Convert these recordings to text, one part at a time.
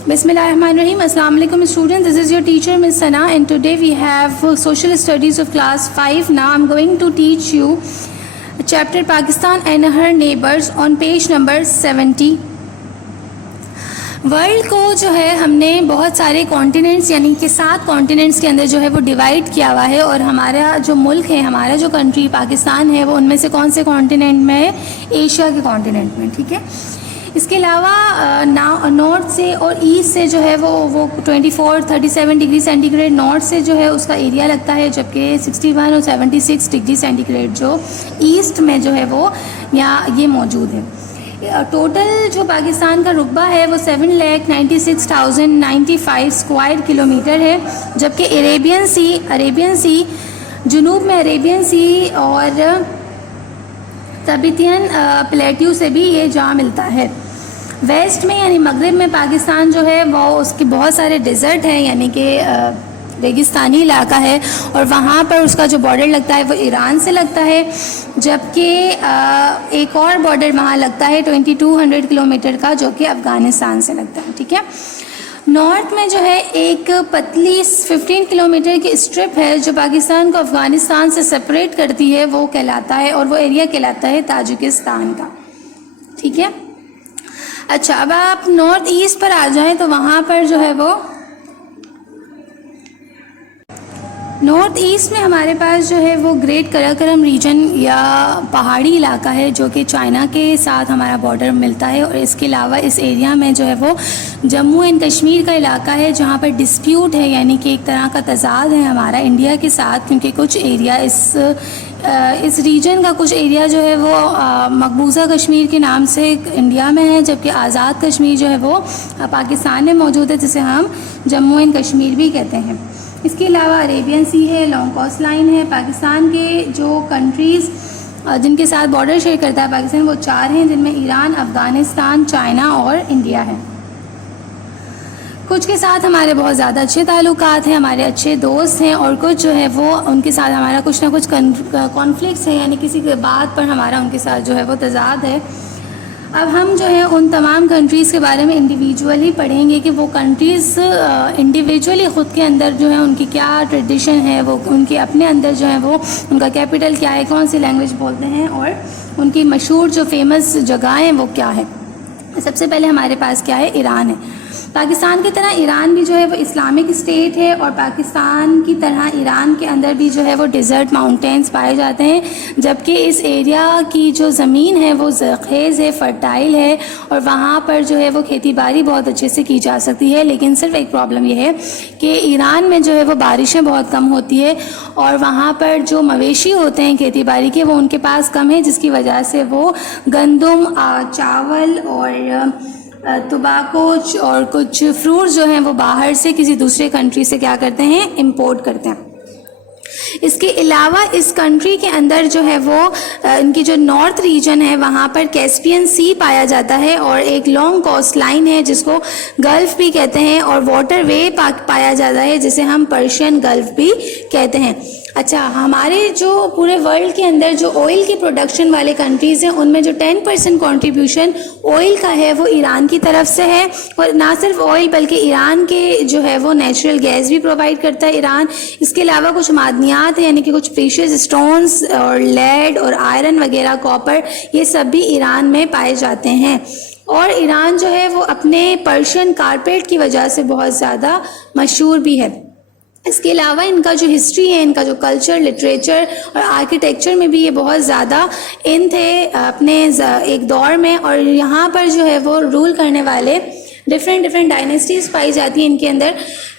Bismillahirrahmanirrahim. Assalamu alaikum students. This is your teacher Miss Sana, and today we have social studies of class 5. Now I'm going to teach you chapter Pakistan and her neighbors on page number 70. World को जो है हमने बहुत सारे continents यानी कि 7 continents के अंदर जो है वो डिवाइड किया हुआ है, और हमारा जो मुल्क है, हमारा जो कंट्री पाकिस्तान है, वो उनमें से कौन से कॉन्टिनेंट में है? एशिया के कॉन्टिनेंट में, ठीक है। इसके अलावा नॉर्थ से और ईस्ट से जो है वो 37 डिग्री सेंटीग्रेड नॉर्थ से जो है उसका एरिया लगता है, जबकि 61 और 76 डिग्री सेंटीग्रेड जो ईस्ट में जो है वो यहाँ ये मौजूद है। टोटल जो पाकिस्तान का रुकबा है वो 7,96,095 स्क्वायर किलोमीटर है, जबकि अरेबियन सी जुनूब में अरेबियन सी और तिबेटियन प्लेट्यू से भी ये जा मिलता है। वेस्ट में यानी मगरिब में पाकिस्तान जो है वो उसके बहुत सारे डिज़र्ट हैं, यानी कि रेगिस्तानी इलाका है, और वहाँ पर उसका जो बॉर्डर लगता है वो ईरान से लगता है, जबकि एक और बॉर्डर वहाँ लगता है 2200 किलोमीटर का, जो कि अफ़गानिस्तान से लगता है, ठीक है। नॉर्थ में जो है एक पतली 15 किलोमीटर की स्ट्रिप है जो पाकिस्तान को अफ़गानिस्तान से सेपरेट करती है, वो कहलाता है, और वो एरिया कहलाता है ताजिकिस्तान का, ठीक है। अच्छा, अब आप नॉर्थ ईस्ट पर आ जाएं तो वहाँ पर जो है वो नॉर्थ ईस्ट में हमारे पास जो है वो ग्रेट कराकोरम रीजन या पहाड़ी इलाका है, जो कि चाइना के साथ हमारा बॉर्डर मिलता है, और इसके अलावा इस एरिया में जो है वो जम्मू एंड कश्मीर का इलाका है, जहाँ पर डिस्प्यूट है, यानी कि एक तरह का तजाद है हमारा इंडिया के साथ, क्योंकि कुछ एरिया इस रीजन का कुछ एरिया जो है वो मकबूजा कश्मीर के नाम से इंडिया में है, जबकि आज़ाद कश्मीर जो है वो पाकिस्तान में मौजूद है, जिसे हम जम्मू एंड कश्मीर भी कहते हैं। इसके अलावा अरेबियन सी है, लॉन्ग कोस्ट लाइन है। पाकिस्तान के जो कंट्रीज़ जिनके साथ बॉर्डर शेयर करता है पाकिस्तान, वो 4 हैं, जिनमें ईरान, अफ़गानिस्तान, चाइना और इंडिया है। कुछ के साथ हमारे बहुत ज़्यादा अच्छे ताल्लुकात हैं, हमारे अच्छे दोस्त हैं, और कुछ जो है वो उनके साथ हमारा कुछ ना कुछ कॉन्फ्लिक्ट्स हैं, यानी किसी के बात पर हमारा उनके साथ जो है वो तजाद है। अब हम जो है उन तमाम कंट्रीज़ के बारे में इंडिविजुअली पढ़ेंगे कि वो कंट्रीज़ इंडिविजुअली ख़ुद के अंदर जो है उनकी क्या ट्रेडिशन है, वो उनके अपने अंदर जो है वो उनका कैपिटल क्या है, कौन सी लैंग्वेज बोलते हैं, और उनकी मशहूर जो फेमस जगहें हैं वो क्या है। सबसे पहले हमारे पास क्या है? ईरान है। पाकिस्तान की तरह ईरान भी जो है वो इस्लामिक स्टेट है, और पाकिस्तान की तरह ईरान के अंदर भी जो है वो डिज़र्ट माउंटेन्स पाए जाते हैं, जबकि इस एरिया की जो ज़मीन है वो ज़रख़ेज़ है, फ़र्टाइल है, और वहाँ पर जो है वो खेती बाड़ी बहुत अच्छे से की जा सकती है। लेकिन सिर्फ एक प्रॉब्लम यह है कि ईरान में जो है वो बारिशें बहुत कम होती है, और वहाँ पर जो मवेशी होते हैं खेती बाड़ी के वो उनके पास कम है, जिसकी वजह से वो गंदम, चावल और टोबैको और कुछ फ्रूट्स जो हैं वो बाहर से किसी दूसरे कंट्री से क्या करते हैं? इंपोर्ट करते हैं। इसके अलावा इस कंट्री के अंदर जो है वो इनकी जो नॉर्थ रीजन है वहाँ पर कैस्पियन सी पाया जाता है, और एक लॉन्ग कोस्ट लाइन है जिसको गल्फ़ भी कहते हैं, और वाटर वे पाया जाता है जिसे हम पर्शियन गल्फ़ भी कहते हैं। अच्छा, हमारे जो पूरे वर्ल्ड के अंदर जो ऑयल की प्रोडक्शन वाले कंट्रीज़ हैं उनमें जो 10% कंट्रीब्यूशन ऑयल का है वो ईरान की तरफ से है, और ना सिर्फ ऑयल बल्कि ईरान के जो है वो नेचुरल गैस भी प्रोवाइड करता है ईरान। इसके अलावा कुछ मादनियात हैं, यानी कि कुछ प्रीशियस स्टोन्स और लेड और आयरन वगैरह, कॉपर, ये सब भी ईरान में पाए जाते हैं। और ईरान जो है वो अपने पर्शियन कारपेट की वजह से बहुत ज़्यादा मशहूर भी है। इसके अलावा इनका जो हिस्ट्री है, इनका जो कल्चर, लिटरेचर और आर्किटेक्चर में भी ये बहुत ज़्यादा इन थे अपने एक दौर में, और यहाँ पर जो है वो रूल करने वाले डिफरेंट डायनेस्टीज़ पाई जाती हैं इनके अंदर।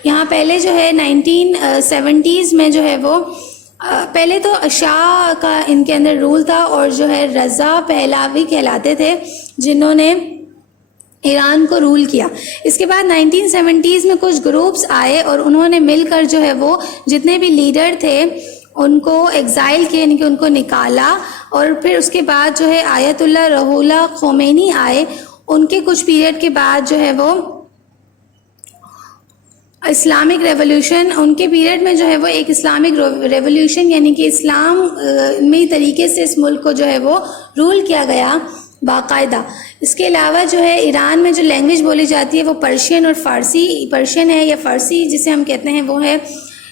यहाँ पहले जो है 1970s में जो है वो पहले तो शाह का इनके अंदर रूल था, और जो है रज़ा पहलावी कहलाते थे जिन्होंने ईरान को रूल किया। इसके बाद 1970s में कुछ ग्रुप्स आए और उन्होंने मिलकर जो है वो जितने भी लीडर थे उनको एग्जाइल किया, यानी कि उनको निकाला, और फिर उसके बाद जो है आयतुल्लाह रुहुल्लाह खोमेनी आए। उनके कुछ पीरियड के बाद जो है वो इस्लामिक रेवोल्यूशन, उनके पीरियड में जो है वो एक इस्लामिक रेवोल्यूशन यानी कि इस्लाम में तरीके से इस मुल्क को जो है वो रूल किया गया बाकायदा। इसके अलावा जो है ईरान में जो लैंग्वेज बोली जाती है वो पर्शियन और फ़ारसी, पर्शियन है या फ़ारसी जिसे हम कहते हैं वो है।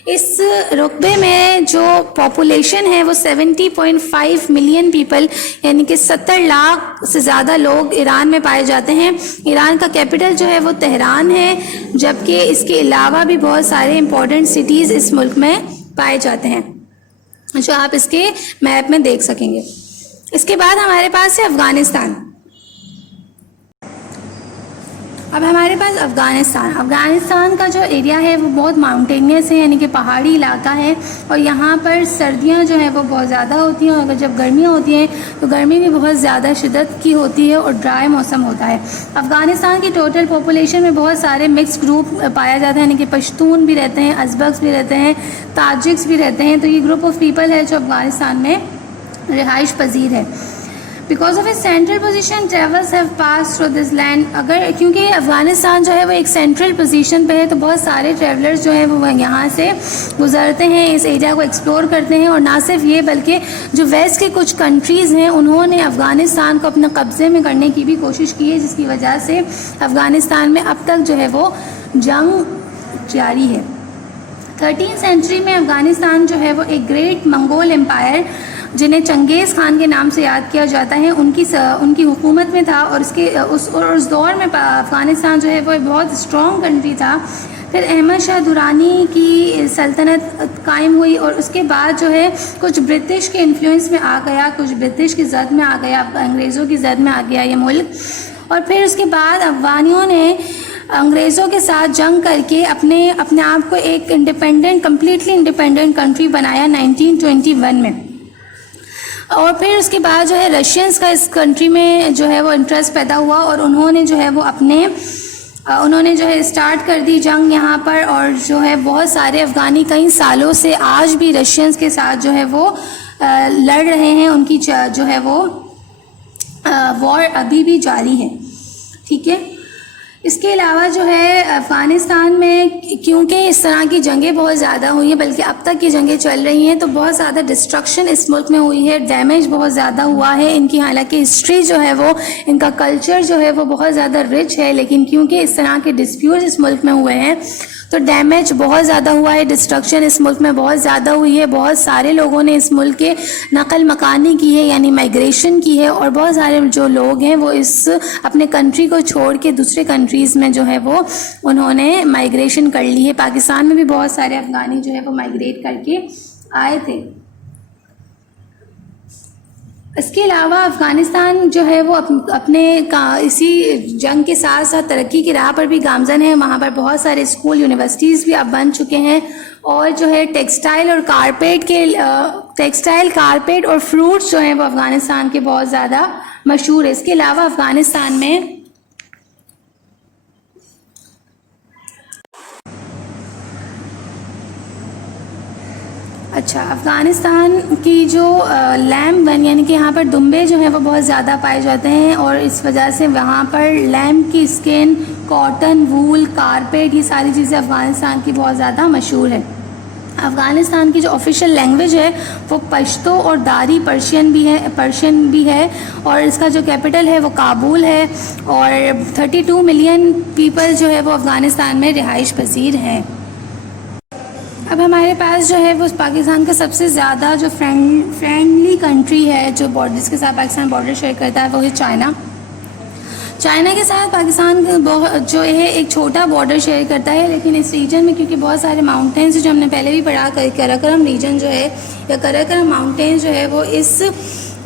इस रुकबे में जो पॉपुलेशन है वो 70.5 मिलियन पीपल यानी कि 70 लाख से ज़्यादा लोग ईरान में पाए जाते हैं। ईरान का कैपिटल जो है वो तेहरान है, जबकि इसके अलावा भी बहुत सारे इम्पोर्टेंट सिटीज़ इस मुल्क में पाए जाते हैं, जो आप इसके मैप में देख सकेंगे। इसके बाद हमारे पास है अफ़गानिस्तान। अब हमारे पास अफ़गानिस्तान का जो एरिया है वो बहुत माउंटेनियस है, यानी कि पहाड़ी इलाका है, और यहाँ पर सर्दियाँ जो है वो बहुत ज़्यादा होती हैं, और अगर जब गर्मियाँ होती हैं तो गर्मी भी बहुत ज़्यादा शिद्दत की होती है और ड्राई मौसम होता है। अफ़गानिस्तान की टोटल पॉपुलेशन में बहुत सारे मिक्स ग्रुप पाया जाता है, यानी कि पश्तून भी रहते हैं, अज़बक्स भी रहते हैं, ताजिक्स भी रहते हैं। तो ये ग्रुप ऑफ पीपल है जो अफ़गानिस्तान में रिहाइश पजीर है। बिकॉज ऑफ इस central position travels have pass through this land. अगर क्योंकि अफ़गानिस्तान जो है वो एक सेंट्रल पोजीशन पे है, तो बहुत सारे ट्रैवलर्स जो हैं वो यहाँ से गुजरते हैं, इस एरिया को एक्सप्लोर करते हैं। और ना सिर्फ ये बल्कि जो वेस्ट के कुछ कंट्रीज़ हैं उन्होंने अफ़गानिस्तान को अपने कब्ज़े में करने की भी कोशिश की है, जिसकी वजह से अफ़गानिस्तान में अब तक जो है वो जंग जारी है। 13वीं सेंचुरी में अफ़गानिस्तान जो है वो एक ग्रेट मंगोल एम्पायर, जिन्हें चंगेज़ खान के नाम से याद किया जाता है, उनकी हुकूमत में था। और उस दौर में अफ़गानिस्तान जो है वो बहुत स्ट्रॉन्ग कंट्री था। फिर अहमद शाह दुरानी की सल्तनत कायम हुई, और उसके बाद जो है कुछ ब्रिटिश के इन्फ्लुएंस में आ गया, कुछ ब्रिटिश की ज़द में आ गया, अंग्रेज़ों की ज़द में आ गया ये मुल्क। और फिर उसके बाद अफ़गानियों ने अंग्रेज़ों के साथ जंग करके अपने आप को एक कम्प्लीटली इंडिपेंडेंट कंट्री बनाया 1921 में। और फिर उसके बाद जो है रशियंस का इस कंट्री में जो है वो इंटरेस्ट पैदा हुआ, और उन्होंने जो है वो उन्होंने जो है स्टार्ट कर दी जंग यहाँ पर। और जो है बहुत सारे अफ़गानी कई सालों से आज भी रशियंस के साथ जो है वो लड़ रहे हैं, उनकी जो है वो वॉर अभी भी जारी है। ठीक है। इसके अलावा जो है अफ़गानिस्तान में क्योंकि इस तरह की जंगें बहुत ज़्यादा हुई हैं, बल्कि अब तक की जंगें चल रही हैं, तो बहुत ज़्यादा डिस्ट्रक्शन इस मुल्क में हुई है, डैमेज बहुत ज़्यादा हुआ है इनकी। हालांकि हिस्ट्री जो है वो, इनका कल्चर जो है वो बहुत ज़्यादा रिच है, लेकिन क्योंकि इस तरह के डिस्प्यूट इस मुल्क में हुए हैं तो डैमेज बहुत ज़्यादा हुआ है, डिस्ट्रक्शन इस मुल्क में बहुत ज़्यादा हुई है। बहुत सारे लोगों ने इस मुल्क के नकल मकानी की है, यानी माइग्रेशन की है, और बहुत सारे जो लोग हैं वो इस अपने कंट्री को छोड़ के दूसरे कंट्रीज़ में जो है वो उन्होंने माइग्रेशन कर ली है। पाकिस्तान में भी बहुत सारे अफ़गानी जो है वो माइग्रेट करके आए थे। इसके अलावा अफ़गानिस्तान जो है वो अपने इसी जंग के साथ साथ तरक्की की राह पर भी गामज़न है। वहाँ पर बहुत सारे स्कूल, यूनिवर्सिटीज़ भी अब बन चुके हैं, और जो है टेक्सटाइल, कारपेट और फ्रूट्स जो हैं वो अफ़गानिस्तान के बहुत ज़्यादा मशहूर है। इसके अलावा अफ़गानिस्तान में अफ़गानिस्तान की जो लैम्प बन, यानी कि यहाँ पर दुम्बे जो हैं वो बहुत ज़्यादा पाए जाते हैं, और इस वजह से वहाँ पर लैम्प की स्किन, कॉटन, वूल, कारपेट, ये सारी चीज़ें अफ़गानिस्तान की बहुत ज़्यादा मशहूर है। अफ़गानिस्तान की जो ऑफिशियल लैंग्वेज है वो पश्तो और दारी पर्शियन भी है, और इसका जो कैपिटल है वो काबुल है, और 32 मिलियन पीपल जो है वो अफ़गानिस्तान में रिहाइश पजीर हैं। अब हमारे पास जो है वो पाकिस्तान का सबसे ज़्यादा जो फ्रेंडली कंट्री है, जो जिसके साथ पाकिस्तान बॉर्डर शेयर करता है, वो है चाइना। चाइना के साथ पाकिस्तान जो है एक छोटा बॉर्डर शेयर करता है, लेकिन इस रीजन में क्योंकि बहुत सारे माउंटेन्स जो हमने पहले भी पढ़ा, कराकोरम रीजन जो है या कराकोरम माउंटेन्स जो है वो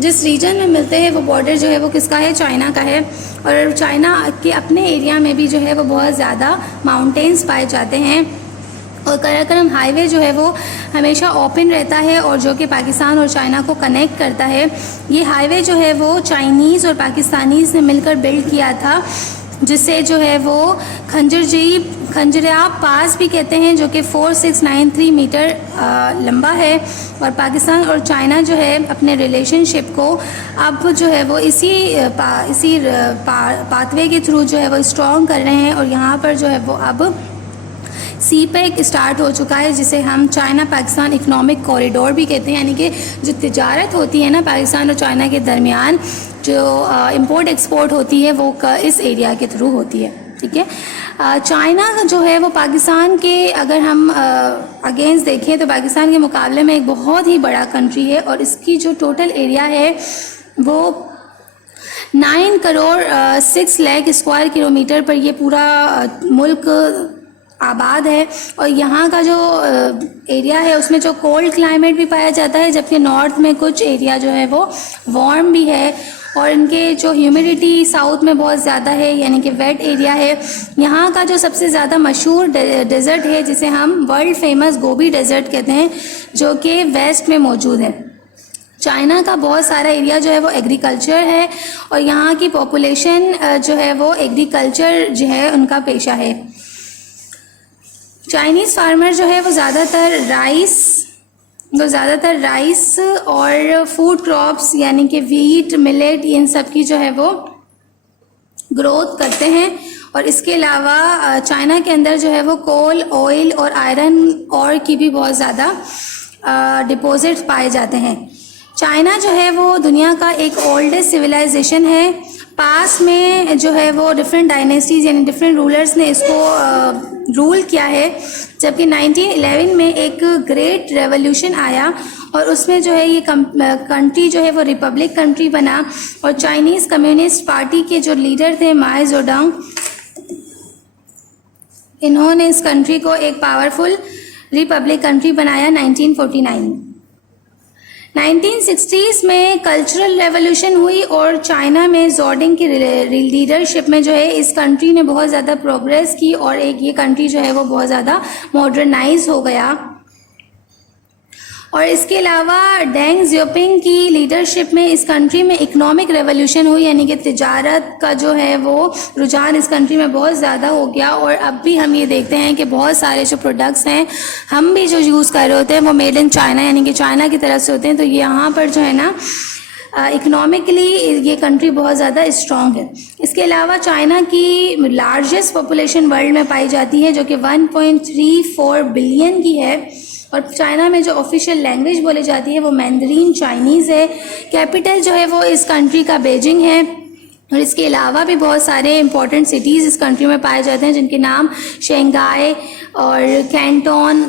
जिस रीजन में मिलते हैं, वो बॉर्डर जो है वो किसका है? चाइना का है। और चाइना के अपने एरिया में भी जो है वो बहुत ज़्यादा माउंटेन्स पाए जाते हैं, और कराकोरम हाईवे जो है वो हमेशा ओपन रहता है, और जो कि पाकिस्तान और चाइना को कनेक्ट करता है। ये हाईवे जो है वो चाइनीज़ और पाकिस्तानीज़ ने मिलकर बिल्ड किया था, जिसे जो है वो खंजराब पास भी कहते हैं, जो कि 4693 मीटर लंबा है। और पाकिस्तान और चाइना जो है अपने रिलेशनशिप को अब जो है वो इसी पाथवे के थ्रू जो है वो स्ट्रॉन्ग कर रहे हैं, और यहाँ पर जो है वो अब सी पैक स्टार्ट हो चुका है, जिसे हम चाइना पाकिस्तान इकोनॉमिक कॉरिडोर भी कहते हैं, यानी कि जो तिजारत होती है ना पाकिस्तान और चाइना के दरमियान, जो इंपोर्ट एक्सपोर्ट होती है वो इस एरिया के थ्रू होती है। ठीक है, चाइना जो है वो पाकिस्तान के, अगर हम अगेंस्ट देखें तो पाकिस्तान के मुकाबले में एक बहुत ही बड़ा कंट्री है, और इसकी जो टोटल एरिया है वो 9 करोड़ 6 लाख स्क्वायर किलोमीटर पर ये पूरा मुल्क आबाद है। और यहाँ का जो एरिया है उसमें जो कोल्ड क्लाइमेट भी पाया जाता है, जबकि नॉर्थ में कुछ एरिया जो है वो वार्म भी है, और इनके जो ह्यूमिडिटी साउथ में बहुत ज़्यादा है, यानी कि वेट एरिया है। यहाँ का जो सबसे ज़्यादा मशहूर डेजर्ट है, जिसे हम वर्ल्ड फेमस गोबी डेजर्ट कहते हैं, जो कि वेस्ट में मौजूद है। चाइना का बहुत सारा एरिया जो है वो एग्रीकल्चर है, और यहाँ की पॉपुलेशन जो है वो एग्रीकल्चर जो है उनका पेशा है। चाइनीज़ फार्मर जो है वो ज़्यादातर राइस और फूड क्रॉप्स यानी कि वीट, मिलेट, इन सब की जो है वो ग्रोथ करते हैं। और इसके अलावा चाइना के अंदर जो है वो कोल, ऑयल और आयरन और की भी बहुत ज़्यादा डिपॉजिट्स पाए जाते हैं। चाइना जो है वो दुनिया का एक ओल्डेस्ट सिविलाइजेशन है। पास में जो है वो डिफरेंट डायनेस्टीज़ यानी डिफरेंट रूलर्स ने इसको रूल किया है, जबकि 1911 में एक ग्रेट रेवोल्यूशन आया, और उसमें जो है ये कंट्री जो है वो रिपब्लिक कंट्री बना। और चाइनीज़ कम्युनिस्ट पार्टी के जो लीडर थे माओ जेडोंग, इन्होंने इस कंट्री को एक पावरफुल रिपब्लिक कंट्री बनाया 1949। 1960s में कल्चरल रेवोल्यूशन हुई, और चाइना में जोडिंग की लीडरशिप में जो है इस कंट्री ने बहुत ज़्यादा प्रोग्रेस की, और ये कंट्री जो है वो बहुत ज़्यादा मॉडर्नाइज हो गया। और इसके अलावा डेंग जियोपिंग की लीडरशिप में इस कंट्री में इकोनॉमिक रेवोल्यूशन हुई, यानी कि तिजारत का जो है वो रुझान इस कंट्री में बहुत ज़्यादा हो गया। और अब भी हम ये देखते हैं कि बहुत सारे जो प्रोडक्ट्स हैं हम भी जो यूज़ कर रहे होते हैं वो मेड इन चाइना यानी कि चाइना की तरफ से होते हैं। तो यहाँ पर जो है ना इकोनॉमिकली ये कंट्री बहुत ज़्यादा स्ट्रॉन्ग है। इसके अलावा चाइना की लार्जेस्ट पॉपुलेशन वर्ल्ड में पाई जाती है, जो कि 1.34 बिलियन की है। और चाइना में जो ऑफिशियल लैंग्वेज बोली जाती है वो मैंडरीन चाइनीज़ है। कैपिटल जो है वो इस कंट्री का बीजिंग है। और इसके अलावा भी बहुत सारे इंपॉर्टेंट सिटीज़ इस कंट्री में पाए जाते हैं, जिनके नाम शंघाई और कैंटोन,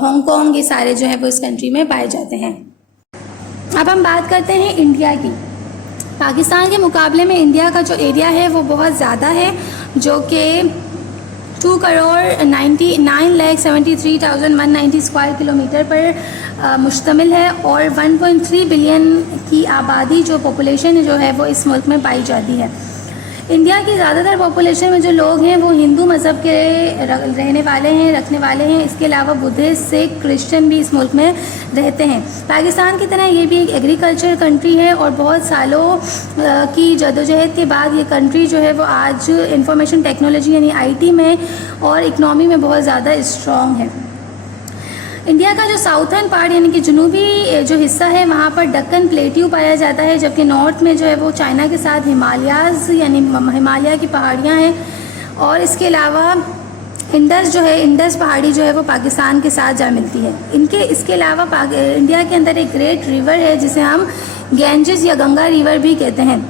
हांगकांग, ये सारे जो है वो इस कंट्री में पाए जाते हैं। अब हम बात करते हैं इंडिया की। पाकिस्तान के मुकाबले में इंडिया का जो एरिया है वो बहुत ज़्यादा है, जो कि 2 करोड़ 9,73,190 स्क्वायर किलोमीटर पर मुश्तमिल है। और 1.3 बिलियन की आबादी जो पॉपुलेशन जो है वो इस मुल्क में पाई जाती है। इंडिया की ज़्यादातर पॉपुलेशन में जो लोग हैं वो हिंदू मज़हब के रखने वाले हैं। इसके अलावा बुद्धिस्ट, सिख, क्रिश्चियन भी इस मुल्क में रहते हैं। पाकिस्तान की तरह ये भी एक एग्रीकल्चर कंट्री है, और बहुत सालों की जदोजहद के बाद ये कंट्री जो है वो आज इंफॉर्मेशन टेक्नोलॉजी यानी IT में और इकनॉमी में बहुत ज़्यादा स्ट्रॉन्ग है। इंडिया का जो साउथर्न पार्ट यानी कि जनूबी जो हिस्सा है वहाँ पर दक्कन प्लेट्यू पाया जाता है, जबकि नॉर्थ में जो है वो चाइना के साथ हिमालयाज़ यानी हिमालय की पहाड़ियाँ हैं। और इसके अलावा इंडस पहाड़ी जो है वो पाकिस्तान के साथ जा मिलती है। इसके अलावा इंडिया के अंदर एक ग्रेट रिवर है जिसे हम गैंजेस या गंगा रिवर भी कहते हैं।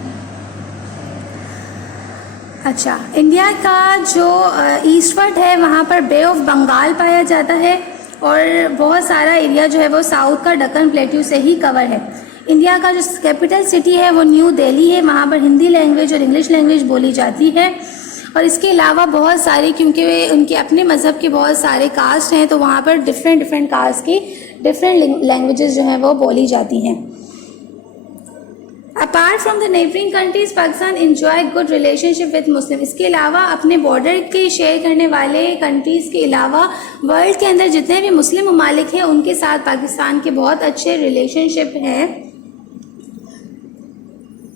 अच्छा, इंडिया का जो ईस्टवर्ड है वहाँ पर बे ऑफ बंगाल पाया जाता है, और बहुत सारा एरिया जो है वो साउथ का दक्कन प्लेट्यू से ही कवर है। इंडिया का जो कैपिटल सिटी है वो न्यू दिल्ली है, वहाँ पर हिंदी लैंग्वेज और इंग्लिश लैंग्वेज बोली जाती है। और इसके अलावा बहुत सारे, क्योंकि वे उनके अपने मज़हब के बहुत सारे कास्ट हैं, तो वहाँ पर डिफरेंट कास्ट की डिफरेंट लैंग्वेजेस जो हैं वो बोली जाती हैं। Apart from the neighbouring countries, Pakistan enjoy good relationship with Muslim. इसके अलावा अपने बॉर्डर के शेयर करने वाले कंट्रीज़ के अलावा वर्ल्ड के अंदर जितने भी मुस्लिम ममालिक हैं उनके साथ पाकिस्तान के बहुत अच्छे रिलेशनशिप हैं।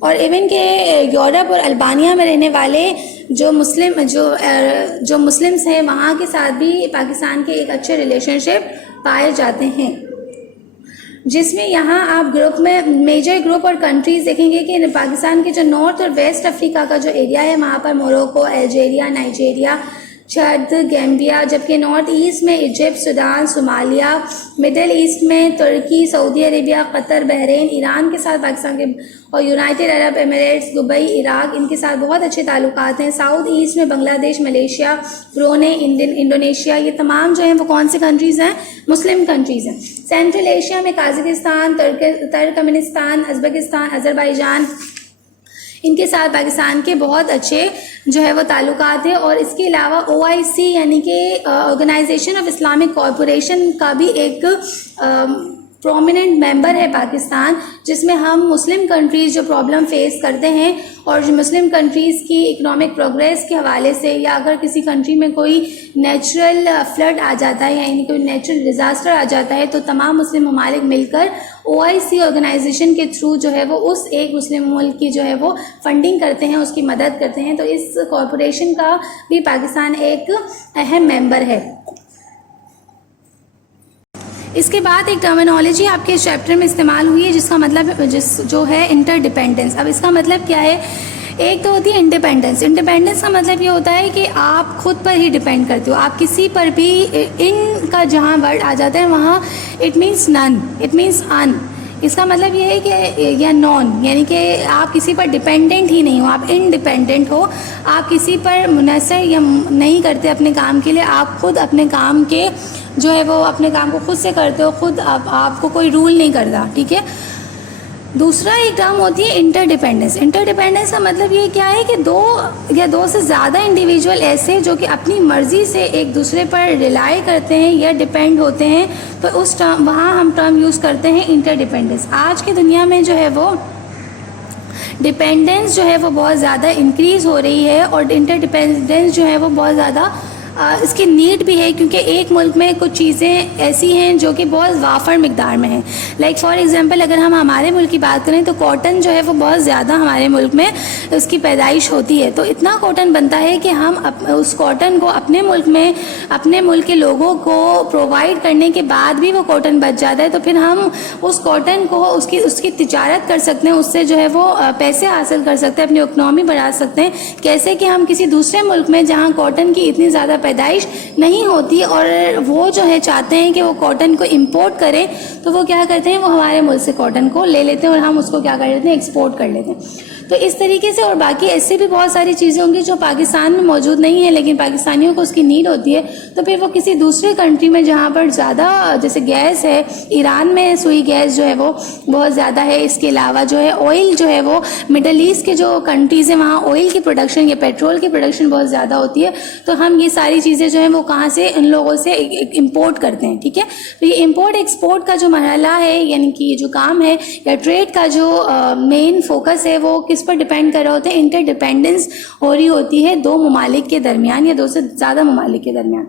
और इवन के यूरोप और अल्बानिया में रहने वाले जो मुस्लिम्स हैं वहाँ के साथ भी पाकिस्तान के एक अच्छे रिलेशनशिप पाए जाते हैं, जिसमें यहाँ आप ग्रुप में मेजर ग्रुप और कंट्रीज़ देखेंगे कि पाकिस्तान के जो नॉर्थ और वेस्ट अफ्रीका का जो एरिया है वहाँ पर Morocco, Algeria, Nigeria, Chad, Gambia, जबकि नॉर्थ ईस्ट में Egypt, Sudan, Somalia, middle east में तुर्की, Saudi Arabia, Qatar, Bahrain, Iran के साथ पाकिस्तान के और United Arab Emirates, Dubai, Iraq, इनके साथ बहुत अच्छे ताल्लुकात हैं। साउथ ईस्ट में बांग्लादेश, मलेशिया, ब्रूनेई, इंडोनेशिया, ये तमाम जो हैं वो कौन से कंट्रीज़ हैं? मुस्लिम कंट्रीज़ हैं। सेंट्रल एशिया में काज़ाकिस्तान, तुर्कमेनिस्तान, उज़्बेकिस्तान, अज़रबैजान, इनके साथ पाकिस्तान के बहुत अच्छे जो है वो ताल्लुकात है। और इसके अलावा OIC यानी कि ऑर्गेनाइजेशन ऑफ इस्लामिक कॉरपोरेशन का भी एक प्रोमिनेंट मेंबर है पाकिस्तान, जिसमें हम मुस्लिम कंट्रीज़ जो प्रॉब्लम फेस करते हैं और जो मुस्लिम कंट्रीज़ की इकोनॉमिक प्रोग्रेस के हवाले से, या अगर किसी कंट्री में कोई नेचुरल फ्लड आ जाता है यानी कोई नेचुरल डिज़ास्टर आ जाता है, तो तमाम मुस्लिम ममालिक मिलकर OIC ऑर्गेनाइजेशन के थ्रू जो है वो उस एक मुस्लिम मुल्क की जो है वो फंडिंग करते हैं, उसकी मदद करते हैं। तो इस कॉरपोरेशन का भी पाकिस्तान एक अहम मेंबर है। इसके बाद एक टर्मिनोलॉजी आपके इस चैप्टर में इस्तेमाल हुई है जिसका मतलब जो है इंटरडिपेंडेंस। अब इसका मतलब क्या है? एक तो होती है इंडिपेंडेंस। इंडिपेंडेंस का मतलब ये होता है कि आप खुद पर ही डिपेंड करते हो, आप किसी पर भी, इन का जहाँ वर्ड आ जाता है वहाँ it means none, it means un. इसका मतलब ये है कि या नॉन, यानी कि आप किसी पर डिपेंडेंट ही नहीं हो, आप इंडिपेंडेंट हो, आप किसी पर मुनसर या नहीं करते अपने काम के लिए, आप खुद अपने काम के जो है वो अपने काम को खुद से करते हो, खुद आपको कोई रूल नहीं करता, ठीक है। दूसरा एक टर्म होती है इंटरडिपेंडेंस। इंटरडिपेंडेंस का मतलब ये क्या है कि दो या दो से ज़्यादा इंडिविजुअल ऐसे जो कि अपनी मर्ज़ी से एक दूसरे पर रिलाई करते हैं या डिपेंड होते हैं, तो उस टर्म वहाँ हम टर्म यूज़ करते हैं इंटरडिपेंडेंस। आज की दुनिया में जो है वो डिपेंडेंस जो है वो बहुत ज़्यादा इंक्रीज़ हो रही है और इंटरडिपेंडेंस जो है वो बहुत ज़्यादा इसकी नीड भी है, क्योंकि एक मुल्क में कुछ चीज़ें ऐसी हैं जो कि बहुत वाफर मिकदार में हैं। लाइक फॉर एग्जांपल अगर हम हमारे मुल्क की बात करें तो कॉटन जो है वो बहुत ज़्यादा हमारे मुल्क में उसकी पैदाइश होती है, तो इतना कॉटन बनता है कि हम उस कॉटन को अपने मुल्क में अपने मुल्क के लोगों को प्रोवाइड करने के बाद भी वो कॉटन बच जाता है, तो फिर हम उस कॉटन को उसकी तिजारत कर सकते हैं, उससे जो है वो पैसे हासिल कर सकते हैं, अपनी इकनॉमी बढ़ा सकते हैं। कैसे कि हम किसी दूसरे मुल्क में जहाँ कॉटन की इतनी ज़्यादा पैदाइश नहीं होती और वो जो है चाहते हैं कि वो कॉटन को इंपोर्ट करें, तो वो क्या करते हैं, वो हमारे मुल्क से कॉटन को ले लेते हैं और हम उसको क्या कर लेते हैं, एक्सपोर्ट कर लेते हैं। तो इस तरीके से और बाकी ऐसे भी बहुत सारी चीज़ें होंगी जो पाकिस्तान में मौजूद नहीं है लेकिन पाकिस्तानियों को उसकी नीड होती है, तो फिर वो किसी दूसरे कंट्री में जहाँ पर ज़्यादा, जैसे गैस है, ईरान में सुई गैस जो है वो बहुत ज़्यादा है, इसके अलावा जो है ऑयल जो है वो मिडल ईस्ट के जो कंट्रीज़ हैं वहाँ ऑयल की प्रोडक्शन या पेट्रोल की प्रोडक्शन बहुत ज़्यादा होती है, तो हम ये सारी चीज़ें जो हैं वो कहाँ से, इन लोगों से इम्पोर्ट करते हैं, ठीक है। तो ये इम्पोर्ट एक्सपोर्ट का जो मरहला है, यानी कि ये जो काम है या ट्रेड का जो मेन फोकस है वो किस पर डिपेंड कर रहे होते हैं, इंटरडिपेंडेंस हो रही होती है दो ममालिक के दरमियान या दो से ज़्यादा ममालिक के दरमियान,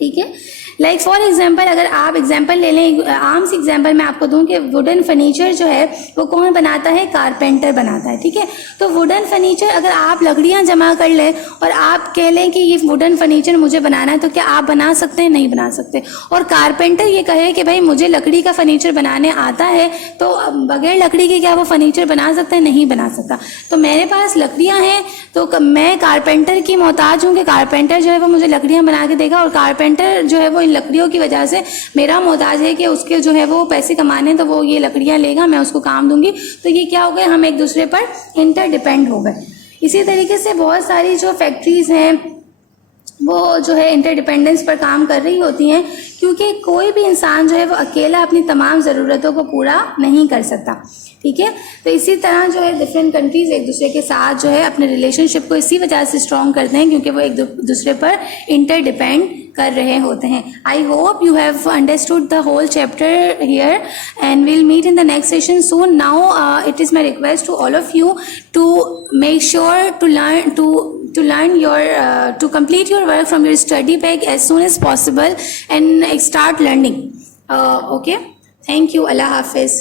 ठीक है। लाइक फॉर एग्जांपल अगर आप एग्जांपल ले लें, आम सी एग्जांपल मैं आपको दूं कि वुडन फर्नीचर जो है वो कौन बनाता है, कारपेंटर बनाता है, ठीक है। तो वुडन फर्नीचर अगर आप लकड़ियां जमा कर लें और आप कह लें कि ये वुडन फर्नीचर मुझे बनाना है, तो क्या आप बना सकते हैं? नहीं बना सकते। और कारपेंटर ये कहे कि भाई मुझे लकड़ी का फर्नीचर बनाने आता है, तो बगैर लकड़ी के क्या वो फर्नीचर बना सकते हैं? नहीं बना सकता। तो मेरे पास लकड़ियाँ हैं तो मैं कारपेंटर की मोहताज हूँ कि कारपेंटर जो है वो मुझे लकड़ियाँ बना के देगा, और कारपेंटर जो है वो लकड़ियों की वजह से मेरा मोहताज है कि उसके जो है वो पैसे कमाने, तो वो ये लकड़ियां लेगा, मैं उसको काम दूंगी। तो ये क्या हो गए, हम एक दूसरे पर इंटरडिपेंड हो गए। इसी तरीके से बहुत सारी जो फैक्ट्रीज हैं वो जो है इंटरडिपेंडेंस पर काम कर रही होती हैं, क्योंकि कोई भी इंसान जो है वो अकेला अपनी तमाम ज़रूरतों को पूरा नहीं कर सकता, ठीक है। तो इसी तरह जो है डिफरेंट कंट्रीज़ एक दूसरे के साथ जो है अपने रिलेशनशिप को इसी वजह से स्ट्रॉन्ग करते हैं क्योंकि वो एक दूसरे पर इंटरडिपेंड कर रहे होते हैं। I hope you have understood the whole chapter here and will meet in the next session soon. Now it is my request to all of you to make sure to learn your to complete your work from your study bag as soon as possible and start learning. Okay, thank you. Allah Hafiz.